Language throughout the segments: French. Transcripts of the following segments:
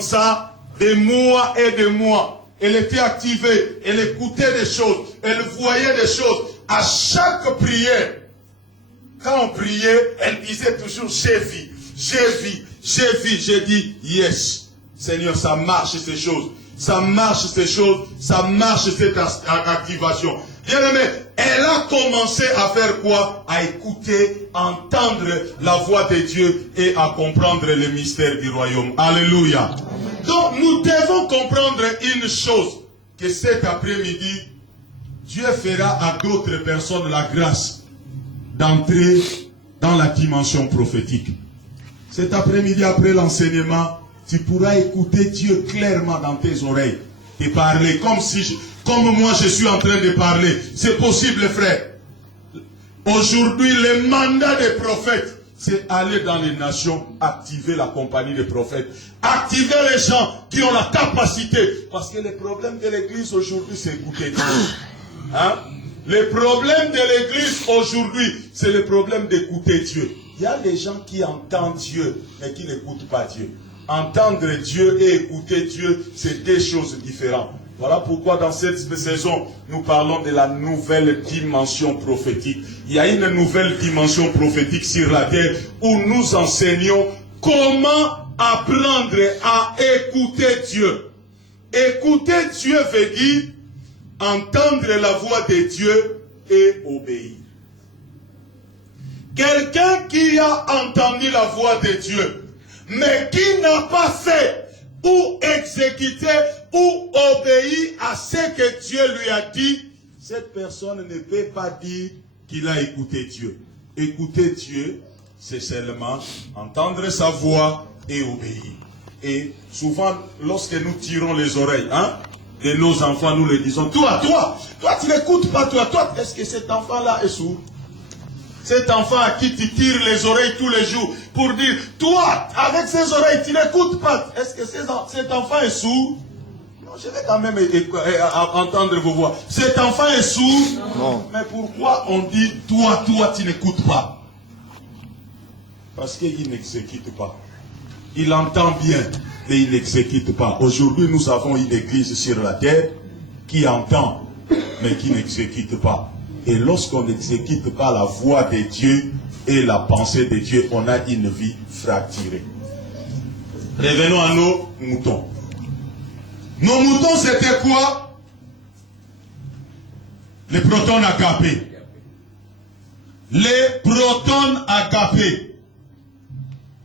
ça des mois et des mois. Elle était activée, elle écoutait des choses, elle voyait des choses. À chaque prière, quand on priait, elle disait toujours, j'ai vu, j'ai vu, j'ai vu. J'ai dit, yes, Seigneur, ça marche ces choses. Ça marche ces choses, ça marche cette activation. Bien aimé, elle a commencé à faire quoi? À écouter, entendre la voix de Dieu et à comprendre les mystères du royaume. Alléluia. Donc nous devons comprendre une chose, que cet après-midi, Dieu fera à d'autres personnes la grâce d'entrer dans la dimension prophétique. Cet après-midi, après l'enseignement, tu pourras écouter Dieu clairement dans tes oreilles et parler comme moi je suis en train de parler. C'est possible, frère. Aujourd'hui, le mandat des prophètes, c'est aller dans les nations, activer la compagnie des prophètes, activer les gens qui ont la capacité. Parce que le problème de l'église aujourd'hui, c'est écouter Dieu. Hein? Le problème de l'église aujourd'hui, c'est le problème d'écouter Dieu. Il y a des gens qui entendent Dieu, mais qui n'écoutent pas Dieu. Entendre Dieu et écouter Dieu, c'est deux choses différentes. Voilà pourquoi dans cette saison, nous parlons de la nouvelle dimension prophétique. Il y a une nouvelle dimension prophétique sur la terre où nous enseignons comment apprendre à écouter Dieu. Écouter Dieu veut dire entendre la voix de Dieu et obéir. Quelqu'un qui a entendu la voix de Dieu, mais qui n'a pas fait ou exécuté ou obéi à ce que Dieu lui a dit, cette personne ne peut pas dire qu'il a écouté Dieu. Écouter Dieu, c'est seulement entendre sa voix et obéir. Et souvent, lorsque nous tirons les oreilles de nos enfants, nous leur disons, toi, tu n'écoutes pas, toi, est-ce que cet enfant-là est sourd? Cet enfant à qui tu tires les oreilles tous les jours pour dire, toi, avec ces oreilles, tu n'écoutes pas. Est-ce que cet enfant est sourd? Non, je vais quand même entendre vos voix. Cet enfant est sourd? Non. Mais pourquoi on dit, toi, tu n'écoutes pas? Parce qu'il n'exécute pas. Il entend bien, mais il n'exécute pas. Aujourd'hui, nous avons une église sur la terre qui entend, mais qui n'exécute pas. Et lorsqu'on n'exécute pas la voix de Dieu et la pensée de Dieu, on a une vie fracturée. Revenons à nos moutons. Nos moutons, c'était quoi? Les protones agapés. Les protones agapés.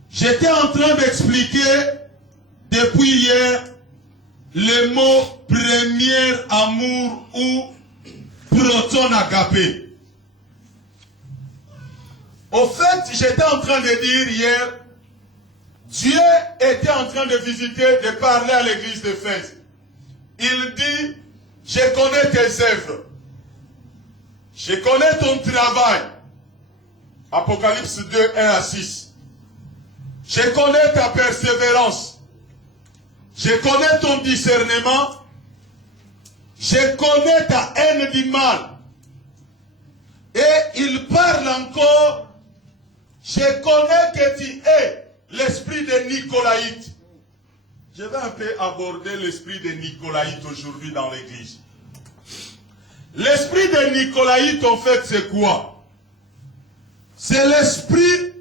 J'étais en train d'expliquer depuis hier le mot premier amour ou proton agapé. Au fait, j'étais en train de dire hier, Dieu était en train de visiter, de parler à l'église d'Éphèse. Il dit, je connais tes œuvres. Je connais ton travail. Apocalypse 2, 1 à 6. Je connais ta persévérance. Je connais ton discernement. Je connais ta haine du mal. Et il parle encore. Je connais que tu es l'esprit de Nicolaïte. Je vais un peu aborder l'esprit de Nicolaïte aujourd'hui dans l'église. L'esprit de Nicolaïte, en fait, c'est quoi? C'est l'esprit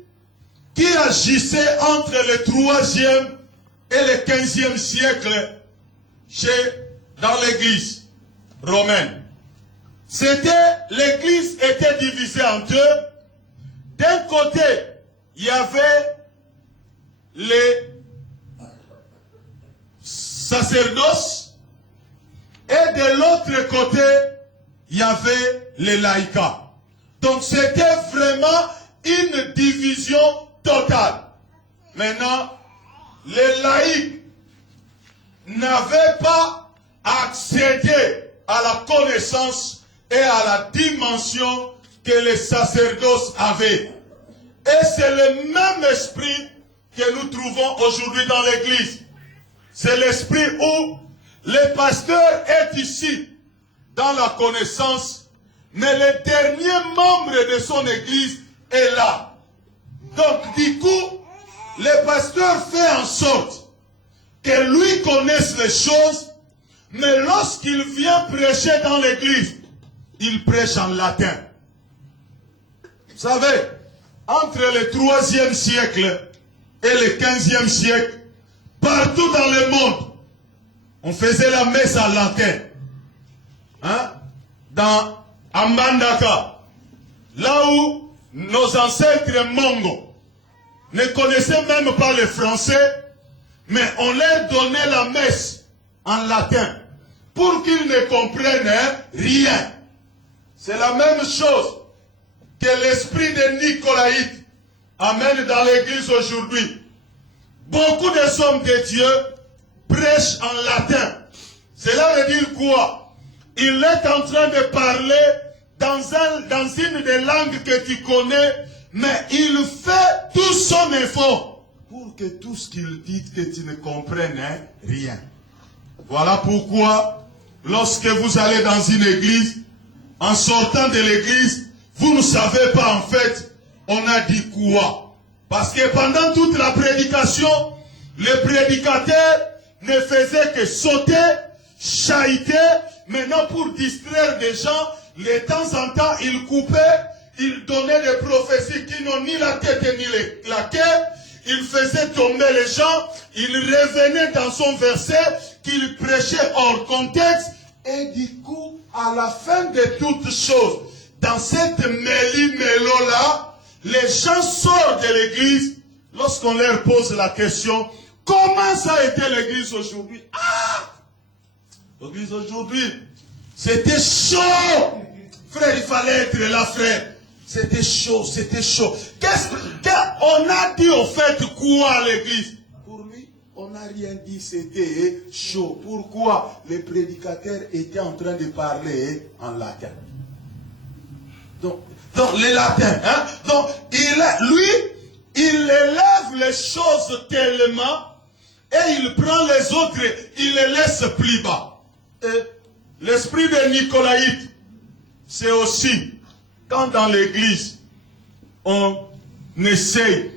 qui agissait entre le 3e et le 15e siècle dans l'église romaine. L'église était divisée en deux. D'un côté, il y avait les sacerdoces et de l'autre côté, il y avait les laïcs. Donc c'était vraiment une division totale. Maintenant, les laïcs n'avaient pas accédé à la connaissance et à la dimension que les sacerdoces avaient. Et c'est le même esprit que nous trouvons aujourd'hui dans l'église. C'est l'esprit où le pasteur est ici dans la connaissance, mais le dernier membre de son église est là. Donc du coup, le pasteur fait en sorte que qui connaissent les choses, mais lorsqu'il vient prêcher dans l'église, il prêche en latin. Vous savez, entre le 3e siècle et le 15e siècle, partout dans le monde, on faisait la messe en latin. Hein? Dans Ambandaka, là où nos ancêtres Mongo ne connaissaient même pas le français, mais on leur donnait la messe en latin pour qu'ils ne comprennent rien. C'est la même chose que l'esprit de Nicolaïte amène dans l'église aujourd'hui. Beaucoup de hommes de Dieu prêchent en latin. Cela veut dire quoi? Il est en train de parler dans une des langues que tu connais, mais il fait tout son effort pour que tout ce qu'il dit, que tu ne comprennes rien. Voilà pourquoi, lorsque vous allez dans une église, en sortant de l'église, vous ne savez pas en fait, on a dit quoi. Parce que pendant toute la prédication, le prédicateur ne faisait que sauter, chahuter. Maintenant, pour distraire des gens, de temps en temps, il coupait, il donnait des prophéties qui n'ont ni la tête ni la queue. Il faisait tomber les gens, il revenait dans son verset qu'il prêchait hors contexte. Et du coup, à la fin de toutes choses, dans cette méli-mélo-là, les gens sortent de l'église lorsqu'on leur pose la question, comment ça a été l'église aujourd'hui? Ah! L'église aujourd'hui, c'était chaud! Frère, il fallait être là, frère. C'était chaud, c'était chaud. On a dit au fait quoi à l'église? Pour lui, on n'a rien dit, c'était chaud. Pourquoi? Les prédicateurs étaient en train de parler en latin. Donc les latins, hein? Donc, il élève les choses tellement et il prend les autres, il les laisse plus bas. Et l'esprit de Nicolaïte, c'est aussi quand dans l'église, on essaye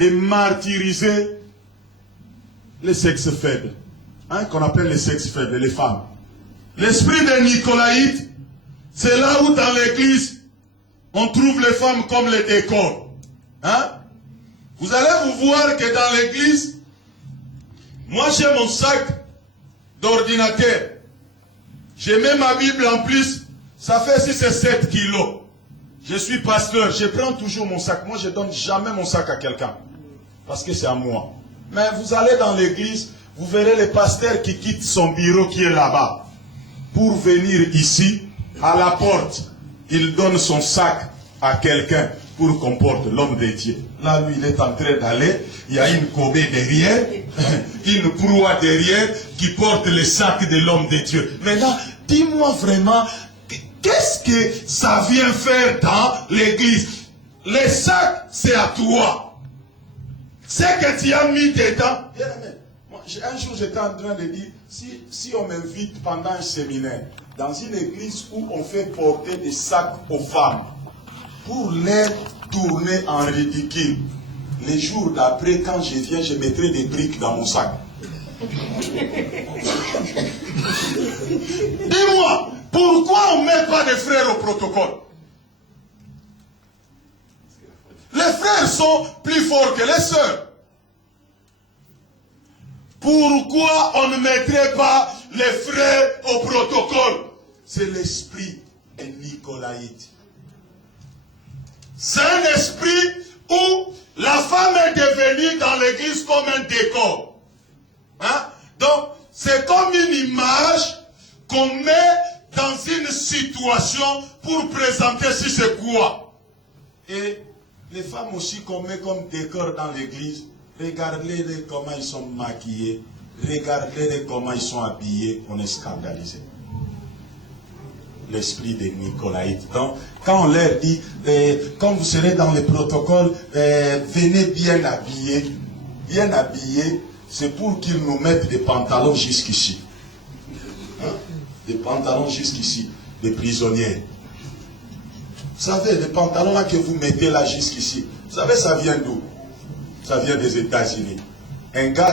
de martyriser les sexes faibles, hein, qu'on appelle les sexes faibles, les femmes. L'esprit de Nicolaïte, c'est là où dans l'église, on trouve les femmes comme les décors. Hein? Vous allez vous voir que dans l'église, moi j'ai mon sac d'ordinateur. J'ai mis ma Bible en plus, ça fait 6 et 7 kilos. Je suis pasteur, je prends toujours mon sac. Moi je ne donne jamais mon sac à quelqu'un. Parce que c'est à moi. Mais vous allez dans l'église, vous verrez le pasteur qui quitte son bureau qui est là-bas. Pour venir ici, à la porte, il donne son sac à quelqu'un pour qu'on porte l'homme de Dieu. Là, lui, il est en train d'aller, il y a une cobée derrière, une proie derrière qui porte le sac de l'homme de Dieu. Maintenant, dis-moi vraiment, qu'est-ce que ça vient faire dans l'église? Le sac, c'est à toi. C'est que tu as mis dedans. Un jour, j'étais en train de dire, si on m'invite pendant un séminaire, dans une église où on fait porter des sacs aux femmes, pour les tourner en ridicule, les jours d'après, quand je viens, je mettrai des briques dans mon sac. Dis-moi, pourquoi on ne met pas des frères au protocole? Les frères sont plus forts que les sœurs. Pourquoi on ne mettrait pas les frères au protocole? C'est l'esprit de Nicolaïte. C'est un esprit où la femme est devenue dans l'église comme un décor. Hein? Donc, c'est comme une image qu'on met dans une situation pour présenter si c'est quoi. Et les femmes aussi qu'on met comme décor dans l'église, regardez-les comment ils sont maquillés, regardez-les comment ils sont habillés, on est scandalisé. L'esprit de Nicolaïte. Donc, quand on leur dit, quand vous serez dans le protocole, venez bien habillés, c'est pour qu'ils nous mettent des pantalons jusqu'ici. Hein? Des pantalons jusqu'ici, des prisonniers. Vous savez, les pantalons là que vous mettez là jusqu'ici, vous savez, ça vient d'où? Ça vient des États-Unis. Un gars